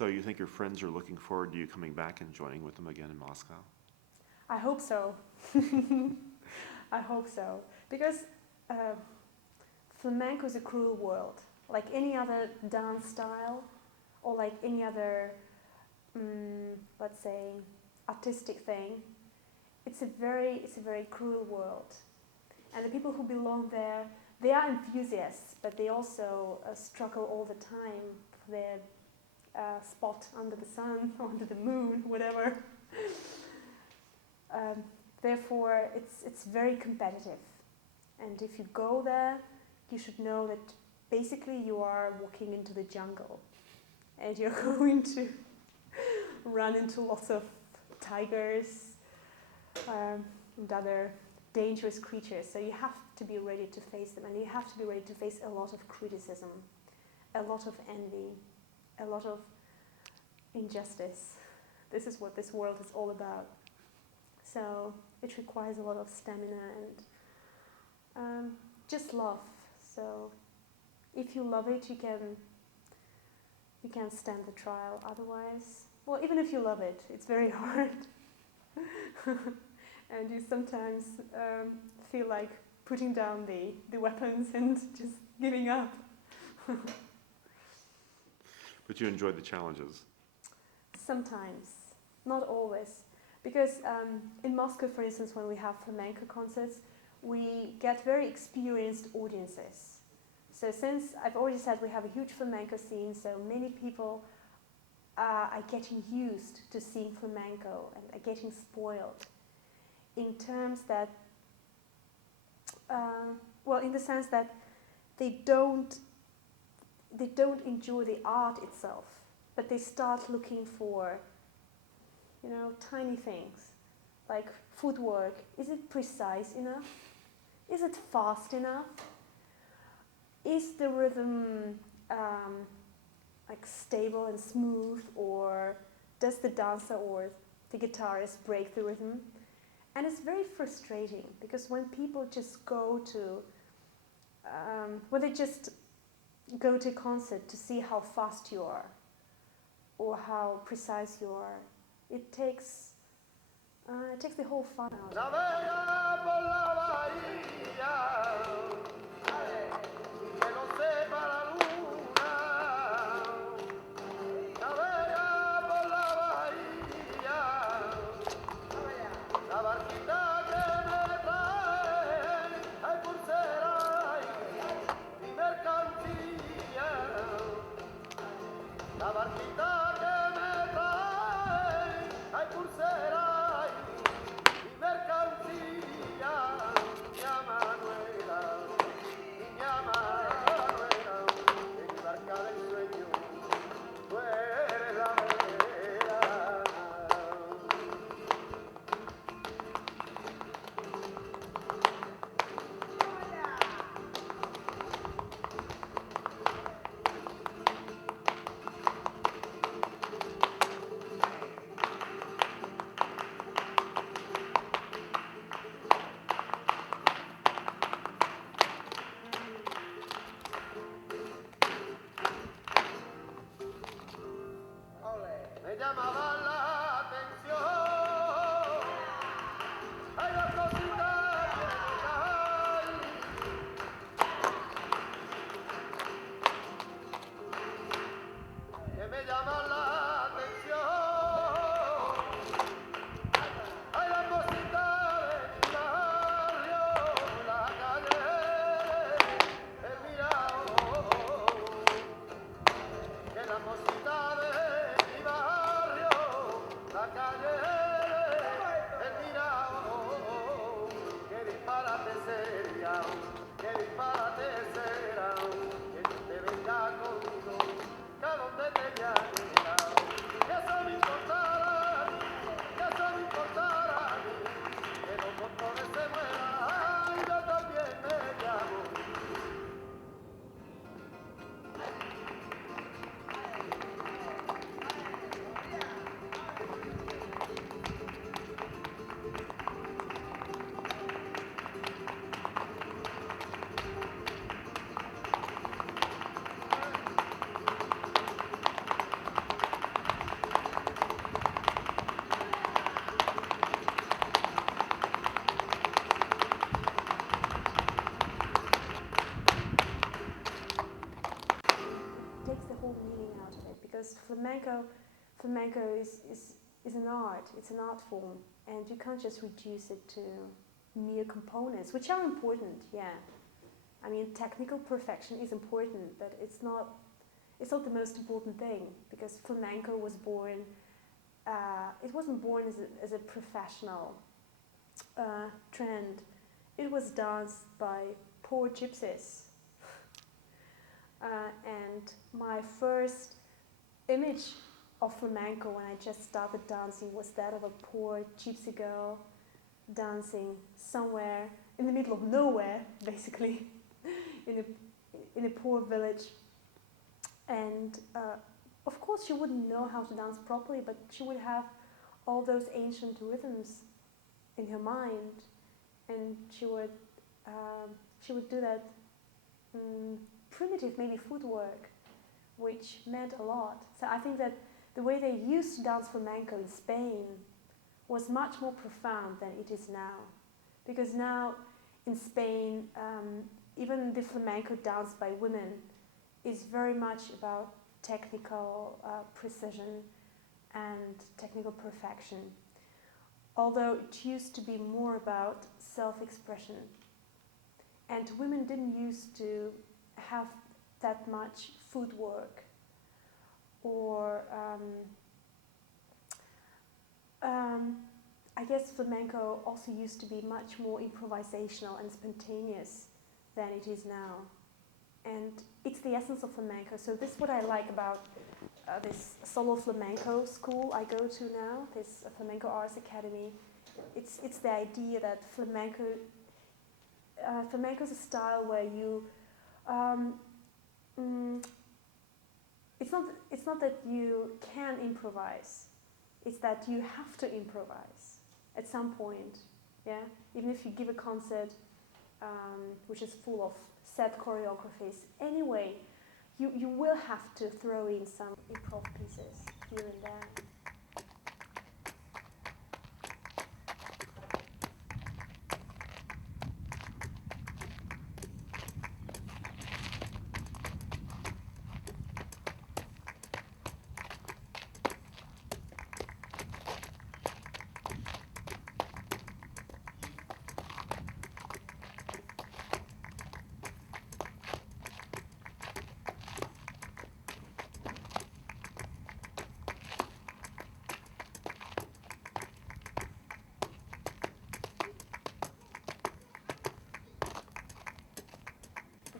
So you think your friends are looking forward to you coming back and joining with them again in Moscow? I hope so. I hope so. Because flamenco is a cruel world. Like any other dance style, or like any other, let's say, artistic thing, it's a very cruel world. And the people who belong there, they are enthusiasts, but they also struggle all the time for their spot under the sun, under the moon, whatever. Therefore, it's very competitive. And if you go there, you should know that basically you are walking into the jungle. And you're going to run into lots of tigers and other dangerous creatures. So you have to be ready to face them. And you have to be ready to face a lot of criticism, a lot of envy, a lot of injustice. This is what this world is all about. So it requires a lot of stamina and just love. So if you love it, you can stand the trial. Otherwise, well, even if you love it, it's very hard. And you sometimes feel like putting down the weapons and just giving up. But you enjoyed the challenges? Sometimes, not always. Because in Moscow, for instance, when we have flamenco concerts, we get very experienced audiences. So since I've already said we have a huge flamenco scene, so many people are getting used to seeing flamenco and are getting spoiled in terms that, in the sense that they don't enjoy the art itself, but they start looking for, tiny things, like footwork. Is it precise enough? Is it fast enough? Is the rhythm like stable and smooth, or does the dancer or the guitarist break the rhythm? And it's very frustrating because when people just go to, when they just go to a concert to see how fast you are or how precise you are, it takes the whole fun out. Que disparate será, que te venga conmigo, que a donde te llame. meaning out of it, because flamenco is an art. It's an art form, and you can't just reduce it to mere components, which are important. Yeah, I mean, technical perfection is important, but it's not the most important thing, because flamenco was born. It wasn't born as a professional trend. It was danced by poor gypsies. And my first image of flamenco when I just started dancing was that of a poor gypsy girl dancing somewhere in the middle of nowhere, basically, in a poor village. And of course she wouldn't know how to dance properly, but she would have all those ancient rhythms in her mind, and she would do that primitive, maybe footwork, which meant a lot. So I think that the way they used to dance flamenco in Spain was much more profound than it is now. Because now in Spain, even the flamenco danced by women is very much about technical precision and technical perfection. Although it used to be more about self-expression. And women didn't used to have that much footwork, or I guess flamenco also used to be much more improvisational and spontaneous than it is now. And it's the essence of flamenco. So this is what I like about this solo flamenco school I go to now, this Flamenco Arts Academy. It's the idea that flamenco is a style where you it's not that you can improvise, it's that you have to improvise at some point. Yeah, even if you give a concert which is full of set choreographies, anyway, you will have to throw in some improv pieces here and there.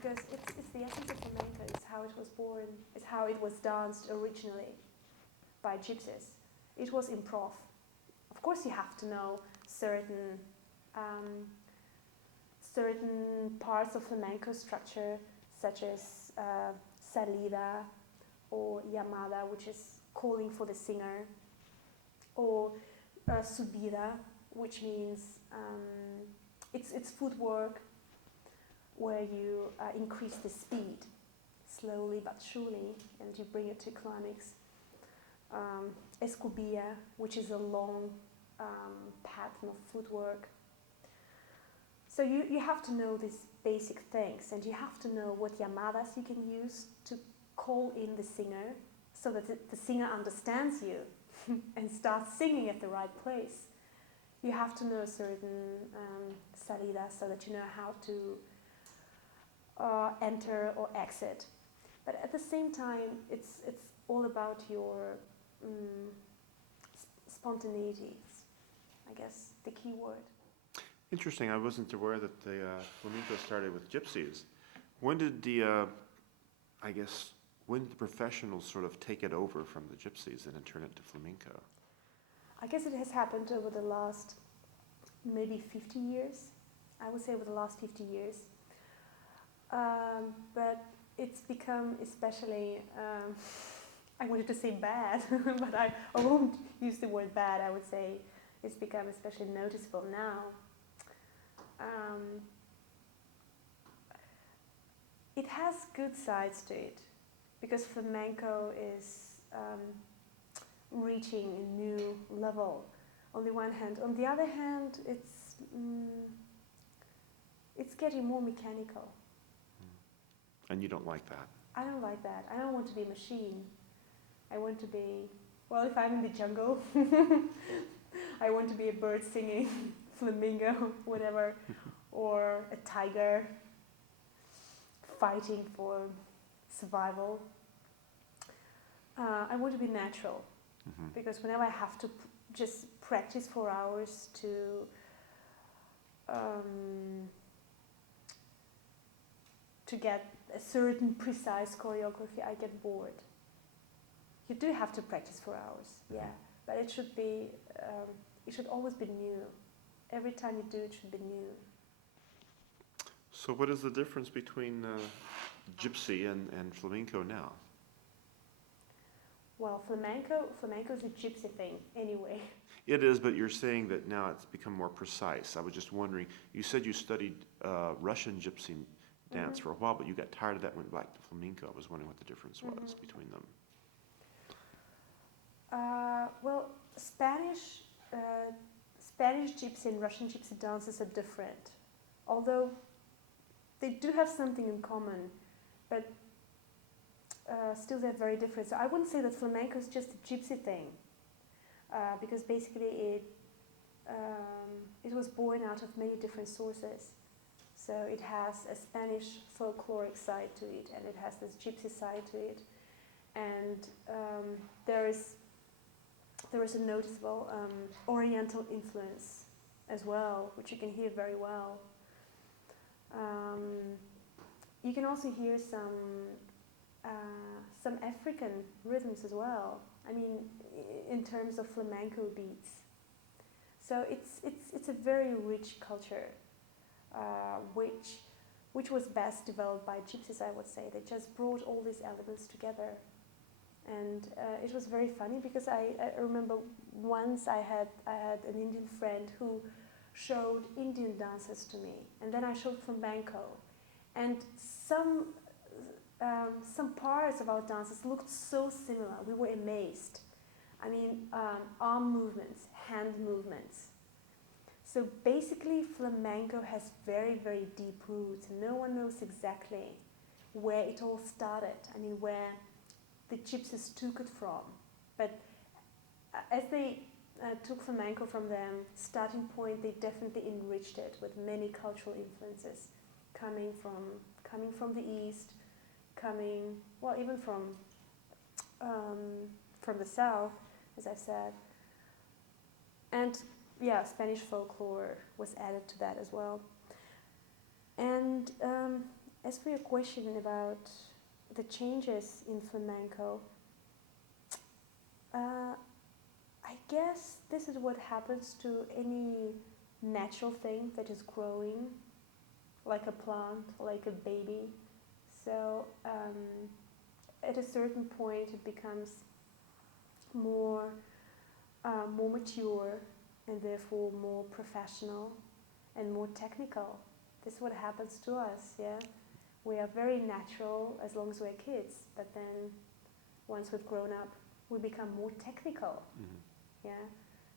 Because it's the essence of flamenco, it's how it was born, it's how it was danced originally by gypsies. It was improv. Of course you have to know certain parts of flamenco structure, such as salida or llamada, which is calling for the singer, or subida, which means it's footwork, where you increase the speed slowly but surely, and you bring it to climax. Escobilla, which is a long pattern of footwork. So you have to know these basic things, and you have to know what llamadas you can use to call in the singer, so that the singer understands you and starts singing at the right place. You have to know certain salidas, so that you know how to enter or exit. But at the same time, it's all about your spontaneity, I guess, the key word. Interesting. I wasn't aware that the flamenco started with gypsies. When did the professionals sort of take it over from the gypsies and then turn it to flamenco? I guess it has happened over the last maybe 50 years. I would say over the last 50 years. But it's become especially, I wanted to say bad, but I won't use the word bad. I would say it's become especially noticeable now. It has good sides to it, because flamenco is reaching a new level on the one hand. On the other hand, it's getting more mechanical. And you don't like that? I don't like that. I don't want to be a machine. I want to be, well, if I'm in the jungle, I want to be a bird singing, flamingo, whatever, or a tiger fighting for survival. I want to be natural, because whenever I have to just practice for hours to get a certain precise choreography, I get bored. You do have to practice for hours, yeah, but it should always be new. Every time you do it should be new. So what is the difference between gypsy and flamenco now? Well, flamenco is a gypsy thing anyway. It is, but you're saying that now it's become more precise. I was just wondering, you said you studied Russian gypsy dance for a while, but you got tired of that and went back to flamenco. I was wondering what the difference was between them. Well, Spanish gypsy and Russian gypsy dances are different, although they do have something in common, but still they're very different. So I wouldn't say that flamenco is just a gypsy thing, because basically it was born out of many different sources. So it has a Spanish folkloric side to it, and it has this gypsy side to it, and there is a noticeable Oriental influence as well, which you can hear very well. You can also hear some African rhythms as well. I mean, in terms of flamenco beats. So it's a very rich culture, which was best developed by gypsies, I would say. They just brought all these elements together. And it was very funny because I remember once I had an Indian friend who showed Indian dances to me, and then I showed flamenco, and some parts of our dances looked so similar. We were amazed. I mean, arm movements, hand movements. So basically, flamenco has very, very deep roots. No one knows exactly where it all started. I mean, where the gypsies took it from, but as they took flamenco from their starting point, they definitely enriched it with many cultural influences coming from the east, even from the south, as I've said, and yeah, Spanish folklore was added to that as well. And as for your question about the changes in flamenco, I guess this is what happens to any natural thing that is growing, like a plant, like a baby. So at a certain point it becomes more mature, and therefore more professional and more technical. This is what happens to us, yeah? We are very natural as long as we're kids, but then once we've grown up, we become more technical, yeah?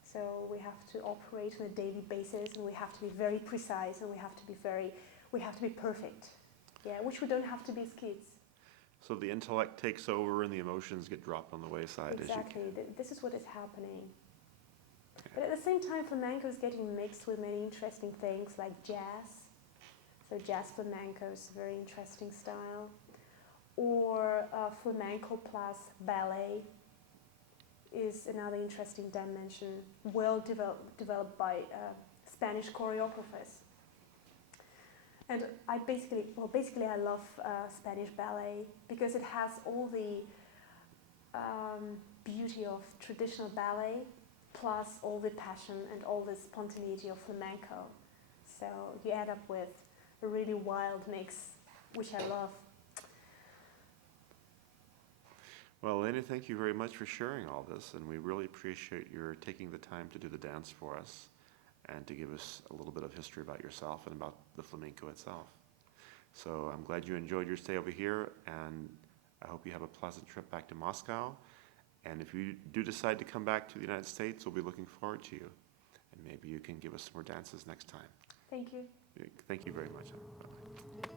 So we have to operate on a daily basis, and we have to be very precise, and we have to be perfect, yeah? Which we don't have to be as kids. So the intellect takes over and the emotions get dropped on the wayside. Exactly, this is what is happening. But at the same time, flamenco is getting mixed with many interesting things like jazz. So jazz flamenco is a very interesting style. Or flamenco plus ballet is another interesting dimension, well developed by Spanish choreographers. And I love Spanish ballet because it has all the beauty of traditional ballet, plus all the passion and all the spontaneity of flamenco. So you end up with a really wild mix, which I love. Well, Elena, thank you very much for sharing all this, and we really appreciate your taking the time to do the dance for us and to give us a little bit of history about yourself and about the flamenco itself. So I'm glad you enjoyed your stay over here, and I hope you have a pleasant trip back to Moscow. And if you do decide to come back to the United States, we'll be looking forward to you. And maybe you can give us some more dances next time. Thank you. Thank you very much. Bye-bye.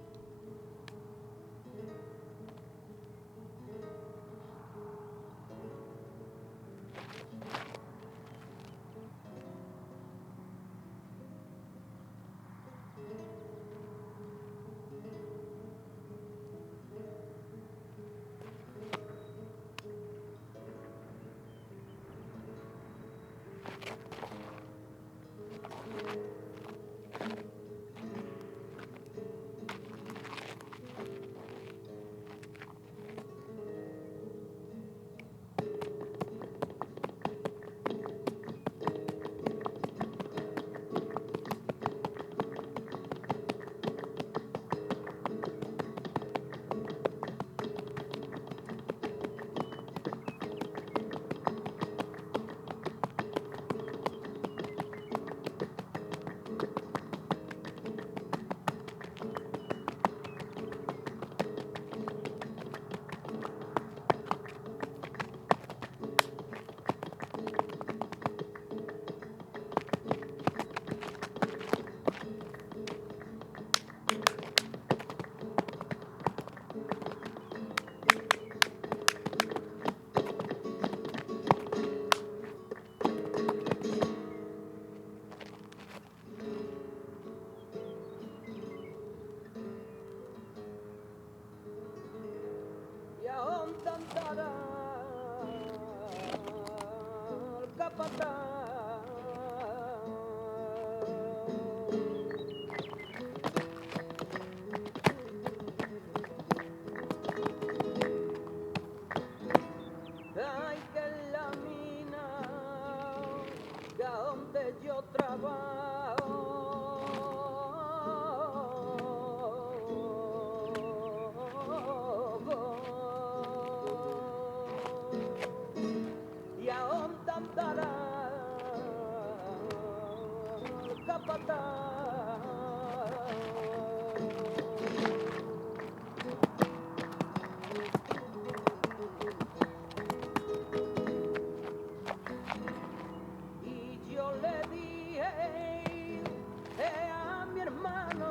Ay, que en la mina, ya donde yo trabajo, y a dónde andará el capataz. Y yo le dije a mi hermano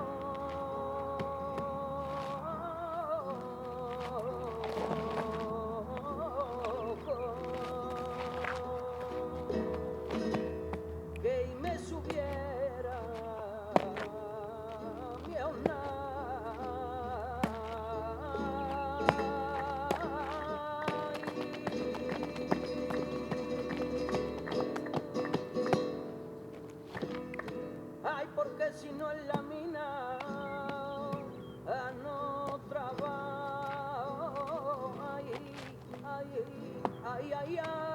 que me subiera mi ay, porque si no en la mina no trabajo. Ay, ay, ay, ay, ay.